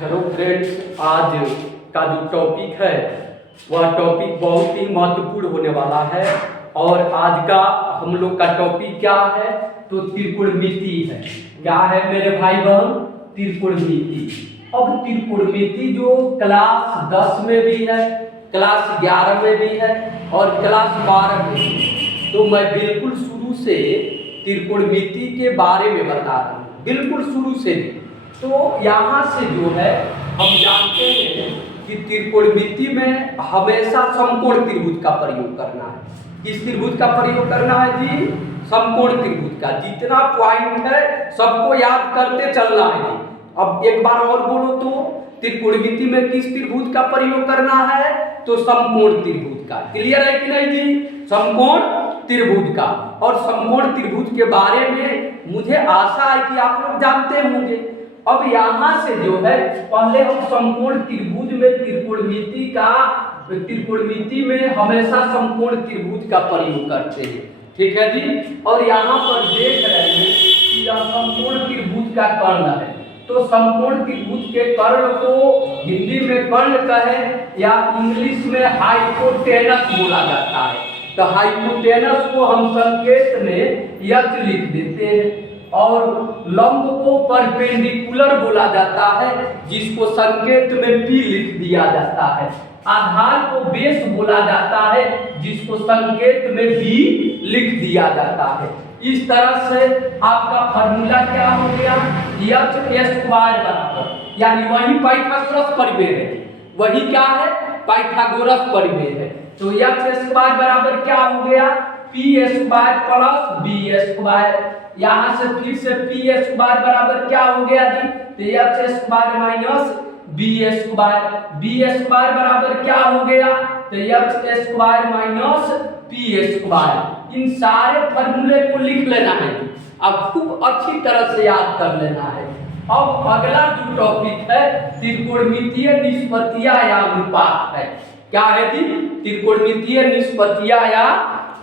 Hello friends, आज का जो टॉपिक है वह टॉपिक बहुत ही महत्वपूर्ण होने वाला है। और आज का हम लोग का टॉपिक क्या है तो त्रिकोणमिति है। क्या है मेरे भाई बहन? त्रिकोणमिति। अब त्रिकोणमिति जो क्लास 10 में भी है, क्लास 11 में भी है और क्लास 12 में भी। तो मैं बिल्कुल शुरू से त्रिकोणमिति के बारे में बता रहा हूँ, बिल्कुल शुरू से। तो यहाँ से जो है हम जानते हैं कि त्रिकोणमिति में हमेशा समकोण त्रिभुज का प्रयोग करना है। किस त्रिभुज का प्रयोग करना है जी? समकोण त्रिभुज का। जितना पॉइंट है सबको याद करते चलना है जी। अब एक बार और बोलो तो त्रिकोणमिति में किस त्रिभुज का प्रयोग करना है? तो समकोण त्रिभुज का। क्लियर है कि नहीं जी? समकोण त्रिभुज का। और समकोण त्रिभुज के बारे में मुझे आशा है कि आप लोग जानते होंगे। अब यहाँ से जो है पहले हम समकोण त्रिभुज में त्रिकोणमिति में हमेशा समकोण त्रिभुज का प्रयोग करते हैं। ठीक है जी। और यहाँ पर देख रहे हैं कि यह समकोण त्रिभुज का कर्ण है। तो समकोण त्रिभुज के कर्ण को हिंदी में कर्ण कहे या इंग्लिश में हाइपोटेनस बोला जाता है। तो हाइपोटेनस को हम संकेत में यच लिख देते हैं। और लंब को परपेंडिकुलर बोला जाता है, जिसको संकेत में P लिख दिया जाता है। आधार को बेस बोला जाता है, जिसको संकेत में B लिख दिया जाता है। इस तरह से आपका फॉर्मूला क्या हो गया? एच स्क्वायर बराबर, यानी वही पाइथागोरस परिमेय है। वही क्या है? पाइथागोरस परिमेय है। तो एच स्क्वायर बराबर क्या हो गया? P square plus B square. यहाँ से फिर से पी स्क्वायर बराबर क्या हो गया जी? तो H square minus B square. B square बराबर क्या हो गया? तो H square minus P square. इन सारे फॉर्मूले को लिख लेना है, अब खूब अच्छी तरह से याद कर लेना है। अब अगला जो टॉपिक है त्रिकोणमितीय निष्पत्तियां या अनुपात है। क्या है जी? त्रिकोणमितीय निष्पत्तियां या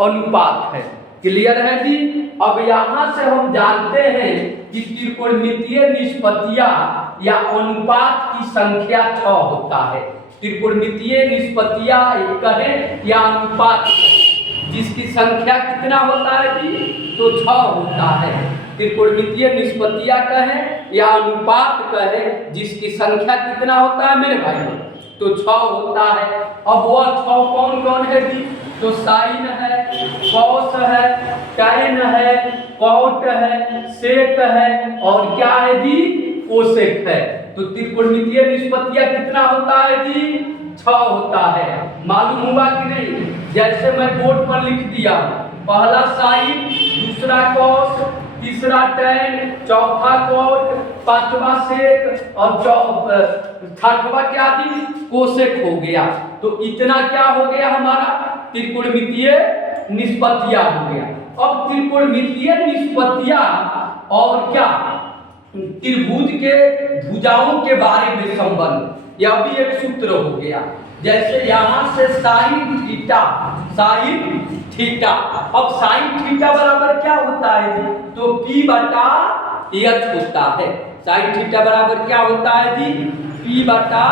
अनुपात है। क्लियर है जी? अब यहाँ से हम जानते हैं कि त्रिकोणमितीय निष्पत्तियां या अनुपात की संख्या 6 होता है। त्रिकोणमितीय निष्पत्तियां कहें या अनुपात कहें, जिसकी संख्या कितना होता है जी? तो 6 होता है। त्रिकोणमितीय निष्पत्तियां कहें या अनुपात कहें, जिसकी संख्या कितना होता है मेरे भाई? तो 6 होता है। अब वह 6 कौन कौन है जी? तो साइन है, कॉस है, टैन है, कॉट है, सेक है और क्या है जी? कोसेक है। तो त्रिकोणमितीय निष्पत्तियां कितना होता है जी? 6 होता है। मालूम हुआ कि नहीं? जैसे मैं बोर्ड पर लिख दिया, पहला साइन, दूसरा कॉस, तीसरा टैन, चौथा कॉट, पांचवा सेक और छठवा क्या जी? कोसेक हो गया। तो इतना क्या हो गया हमारा? त्रिकोणमितीय निष्पत्तियां हो गया। अब त्रिकोणमितीय निष्पत्तियां और क्या? त्रिभुज के भुजाओं के बारे में संबंध, यह भी एक सूत्र हो गया। जैसे यहाँ से साइन थीटा, साइन थीटा। अब साइन थीटा बराबर क्या होता है जी? तो P बटा एच होता है। साइन थीटा बराबर क्या होता है जी? P बटा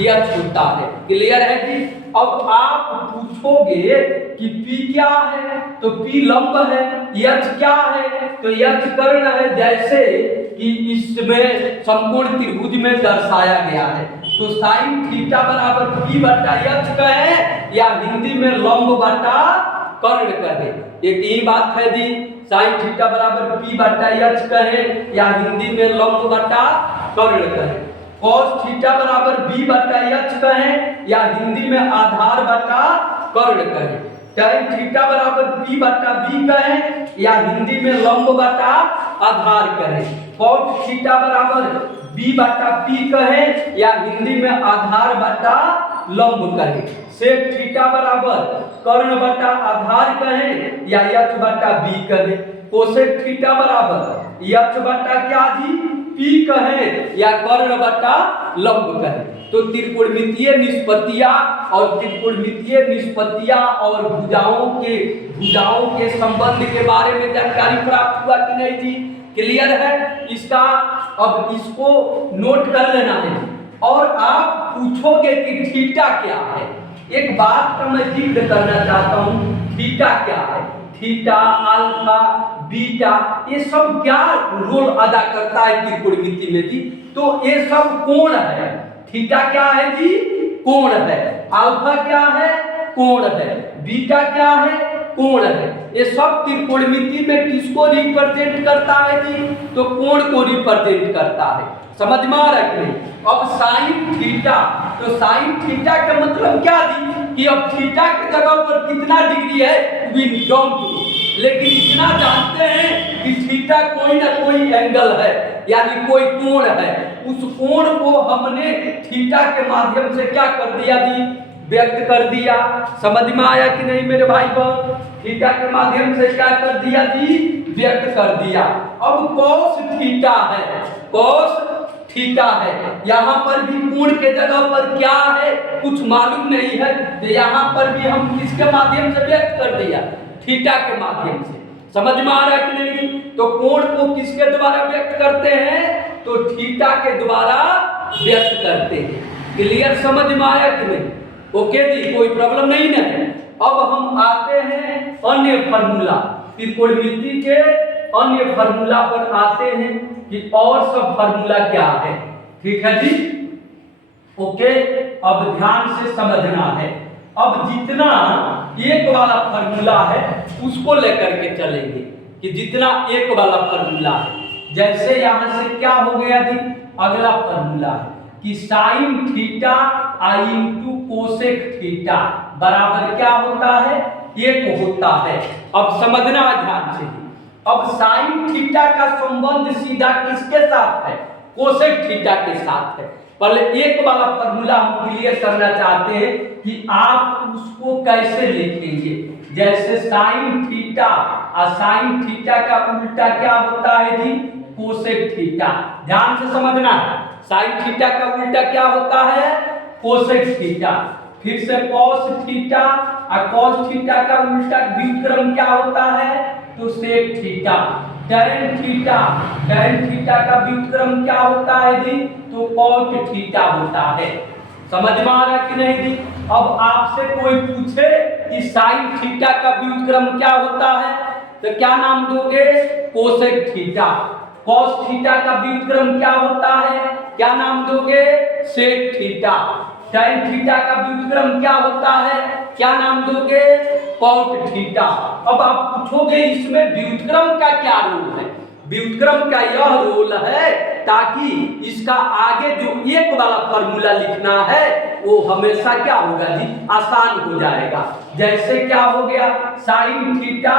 एच होता है। क्लियर है जी? अब आप पूछोगे कि P क्या है? तो P लंब है। H क्या है? तो H कर्ण है, जैसे कि इसमें समकोण त्रिभुज में दर्शाया गया है। तो साइन थीटा बराबर P बटा एच कहे या हिंदी में लंब बटा कर्ण कहे, एक ही बात है जी। साइन थीटा बराबर P बटा एच कहे या हिंदी में लंब बटा कर्ण कहे। कॉस थीटा बराबर B बटा एच कहे या हिंदी में आधार बटा कर्ण कहे। टैन थीटा बराबर P बटा B कहे या हिंदी में लंब बटा आधार कहे। कॉट थीटा बराबर B बटा P कहे या हिंदी में आधार बटा लंब कहे। सेक थीटा बराबर कर्ण बटा आधार कहे या एच बटा B कहे। कोसेक थीटा बराबर एच बटा क्या जी? P कहे या कर्ण बटा लंब कहे। तो त्रिकोणमितीय निष्पत्तियां और भुजाओं के संबंध के बारे में जानकारी प्राप्त हुआ कि नहीं जी? क्लियर है? इसका अब इसको नोट कर लेना है। और आप पूछोगे कि थीटा क्या है। एक बात का मैं जिक्र करना चाहता हूँ, थीटा क्या है। थीटा, अल्फा, बीटा, ये सब क्या रोल अदा करता है त्रिकोणमिति में जी? तो ये सब कोण है। थीटा क्या है जी? कोण है। अल्फा क्या है? कोण है। बीटा क्या है? कोण है। ये सब त्रिकोणमिति में किसको रिप्रेजेंट करता है जी? तो कोण को रिप्रेजेंट करता है। समझ में आ रहा है? अब साइन थीटा, तो साइन थीटा का मतलब क्या जी? कि अब थीटा की जगह पर कितना डिग्री है वी डोंट नो, लेकिन इतना जानते हैं कि थीटा कोई ना कोई एंगल है, यानी कोई कोण है। उस कोण को हमने थीटा के माध्यम से क्या कर दिया जी? व्यक्त कर दिया। समझ में आया कि नहीं मेरे भाई बहन? थीटा के माध्यम से क्या कर दिया जी? व्यक्त कर दिया। अब कॉस थीटा है, कॉस थीटा है। यहाँ पर भी कोण के जगह पर क्या है कुछ मालूम नहीं है, तो यहाँ पर भी हम किसके माध्यम से व्यक्त कर दिया? थीटा के माध्यम से। समझ में आ रहा है कि नहीं? तो कोण को किसके द्वारा व्यक्त करते हैं? तो थीटा के द्वारा व्यक्त करते हैं। क्लियर? समझ में आया कि नहीं? ओके जी, कोई प्रॉब्लम नहीं ना? अब हम आते हैं अन्य फार्मूला, त्रिकोणमिति के अन्य फार्मूला पर आते हैं कि और सब फार्मूला क्या है। ठीक है जी? ओके, अब ध्यान से समझना है। अब जितना एक वाला फार्मूला है उसको लेकर के चलेंगे कि जितना एक वाला फार्मूला है। जैसे यहां से क्या हो गया जी? अगला फार्मूला है कि साइन थीटा आई इंटू कोसेक थीटा बराबर क्या होता है? एक होता है। अब समझना ध्यान से। अब साइन थीटा का संबंध सीधा किसके साथ है? कोसेक थीटा के साथ है। पहले एक वाला फार्मूला हम क्लियर करना चाहते हैं कि आप उसको कैसे लिखेंगे। जैसे साइन थीटा और साइन थीटा का उल्टा क्या होता है जी? Cosec theta. ध्यान से समझना है। साइन थीटा का उल्टा क्या होता है? Cosec theta. फिर से कॉस थीटा और कॉस थीटा का उल्टा व्युत्क्रम क्या होता है? तो sec theta. Tan theta, tan theta का व्युत्क्रम क्या होता है जी? तो कॉट थीटा होता है। समझ में आ रहा कि नहीं जी? अब आपसे कोई पूछे कि साइन थीटा का व्युत्क्रम क्या होता है, तो क्या नाम दोगे? Cosec theta. कॉस थीटा का व्युत्क्रम क्या होता है? क्या नाम दोगे? सेक थीटा। टैन थीटा का व्युत्क्रम क्या होता है? क्या नाम दोगे? Cot theta. अब आप पूछोगे इसमें व्युत्क्रम का क्या रोल है? व्युत्क्रम का यह रोल है ताकि इसका आगे जो एक वाला फार्मूला लिखना है वो हमेशा क्या होगा जी? आसान हो जाएगा। जैसे क्या हो गया? Sine theta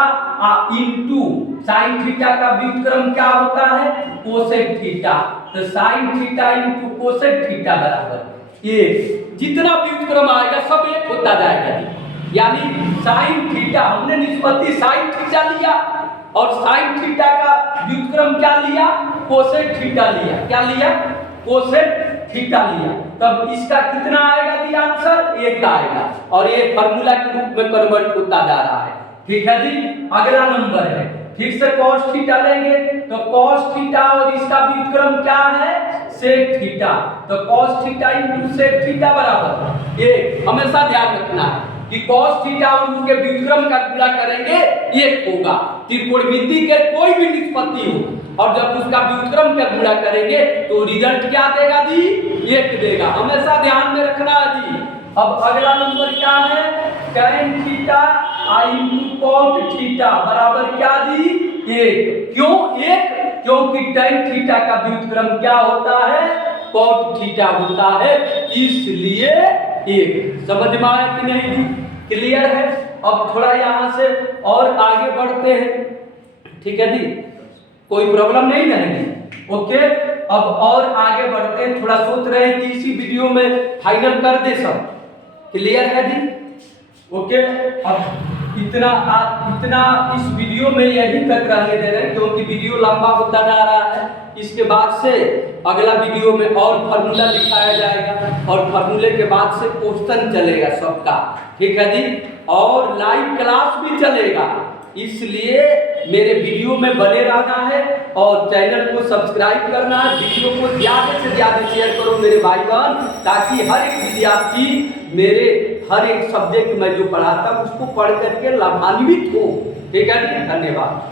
into sine theta का व्युत्क्रम क्या होता है? Cosec theta. तो sine theta into cosec theta बराबर ये जितना व्युत्क्रम आएगा सब एक होता जाएगा जी। यानी साइन थीटा हमने निष्पत्ति साइन थीटा लिया और साइन थीटा का व्युत्क्रम क्या लिया? कोसेक थीटा लिया। क्या लिया? कोसेक थीटा लिया। तब इसका कितना आएगा जी आंसर? एक आएगा और ये फार्मूला के रूप में कन्वर्ट होता जा रहा है। ठीक है जी? अगला नंबर है, फिर से cos थीटा लेंगे तो cos थीटा और इसका व्युत्क्रम क्या है? sec theta. तो cos theta into sec theta बराबर ये हमेशा ध्यान रखना है कि cos थीटा और उसके व्युत्क्रम का गुणा करेंगे एक होगा। त्रिकोणमिति के कोई भी निष्पत्ति हो और जब उसका व्युत्क्रम का गुणा करेंगे तो रिजल्ट क्या देगा जी? एक देगा। हमेशा ध्यान में रखना है जी। अब अगला नंबर क्या है? tan थीटा आई इंटू कॉट थीटा बराबर क्या जी? एक। क्यों एक? क्योंकि tan थीटा का व्युत्क्रम क्या होता है? कॉट थीटा होता है, इसलिए एक। समझ में आया कि नहीं जी? क्लियर है? अब थोड़ा यहाँ से और आगे बढ़ते हैं। ठीक है जी? कोई प्रॉब्लम नहीं रहेगी? ओके, अब और आगे बढ़ते हैं। थोड़ा सोच रहे हैं कि इसी वीडियो में फाइनल कर दे सब। क्लियर है जी? ओके, अब इतना इस वीडियो में यही तक रहने दे रहे हैं क्योंकि वीडियो लंबा होता जा रहा है। इसके बाद से अगला वीडियो में और फार्मूला दिखाया जाएगा और फार्मूले के बाद से क्वेश्चन चलेगा सबका। ठीक है जी? और लाइव क्लास भी चलेगा। इसलिए मेरे वीडियो में बने रहना है और चैनल को सब्सक्राइब करना है। वीडियो को ज़्यादा से ज़्यादा शेयर करो मेरे भाई बहन, ताकि हर एक विद्यार्थी मेरे हर एक सब्जेक्ट में जो पढ़ाता हूँ उसको पढ़ करके लाभान्वित हो। ठीक है जी, धन्यवाद।